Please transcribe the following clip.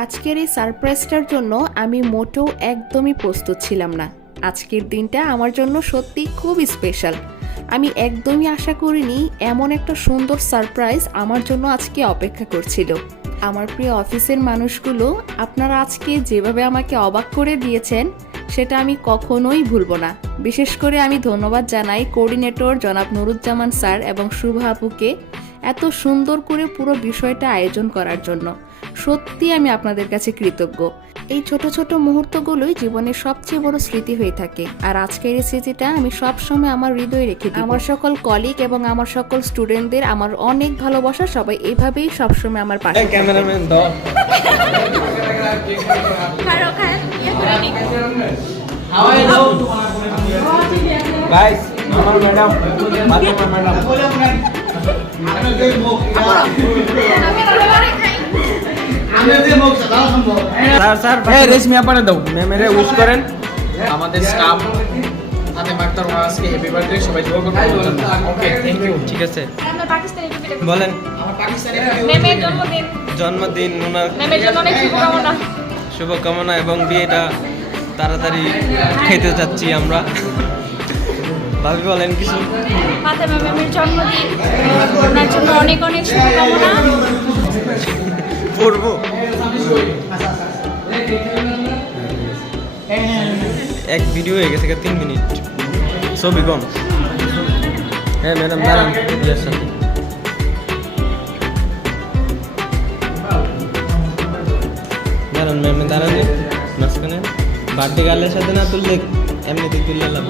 আজকের এই সারপ্রাইজটার জন্য আমি মোটেও একদমই প্রস্তুত ছিলাম না। আজকের দিনটা আমার জন্য সত্যি খুব স্পেশাল। আমি একদমই আশা করিনি এমন একটা সুন্দর সারপ্রাইজ আমার জন্য আজকে অপেক্ষা করছিল। আমার প্রিয় অফিসের মানুষগুলো, আপনারা আজকে যেভাবে আমাকে অবাক করে দিয়েছেন সেটা আমি কখনোই ভুলবো না। বিশেষ করে আমি ধন্যবাদ জানাই কোঅর্ডিনেটর জনাব নুরুজ্জামান স্যার এবং শুভা আপুকে এত সুন্দর করে পুরো বিষয়টা আয়োজন করার জন্য। সত্যি আমি আপনাদের কাছে কৃতজ্ঞ। এই ছোট ছোট মুহূর্তগুলোই জীবনের সবচেয়ে বড় স্মৃতি হয়ে থাকে, আর আজকের এই স্মৃতিটা আমি সবসময় আমার হৃদয়ে রেখে দিই। আমার সকল কলিগ এবং আমার সকল স্টুডেন্টদের আমার অনেক ভালোবাসা। সবাই এভাবেই সবসময় আমার পাশে। ক্যামেরাম্যান দাও। গাইস, আমার ম্যাডাম রেশমি আপারে দাও, ম্যামেরে উইশ করেন। আমাদের স্টাফ হাতে মাকতার আজকে হ্যাপি বার্থডে, সবাই দোয়া করবেন। ওকে, থ্যাংক ইউ। ঠিক আছে, বলেন। আমার পাকিস্তানি মেমের জন্মদিন, জন্মদিন, ওনার মেমের জন্য অনেক শুভকামনা। শুভকামনা এবং বিয়েটা তাড়াতাড়ি খেতে যাচ্ছি আমরা। ভাবি বলেন কিছু। ফাতেমা মেমের জন্মদিন, ওনার জন্য অনেক অনেক শুভকামনা। পড়বো এক ভিডিও হয়ে গেছে 3 মিনিট, ছবি কম। হ্যাঁ ম্যাডাম দাঁড়ান, দাঁড়ান ম্যাম, দাঁড়ান মাঝখানে। বার্থডে গার্লের সাথে না তুললে এমনিতে তুললে লাভ।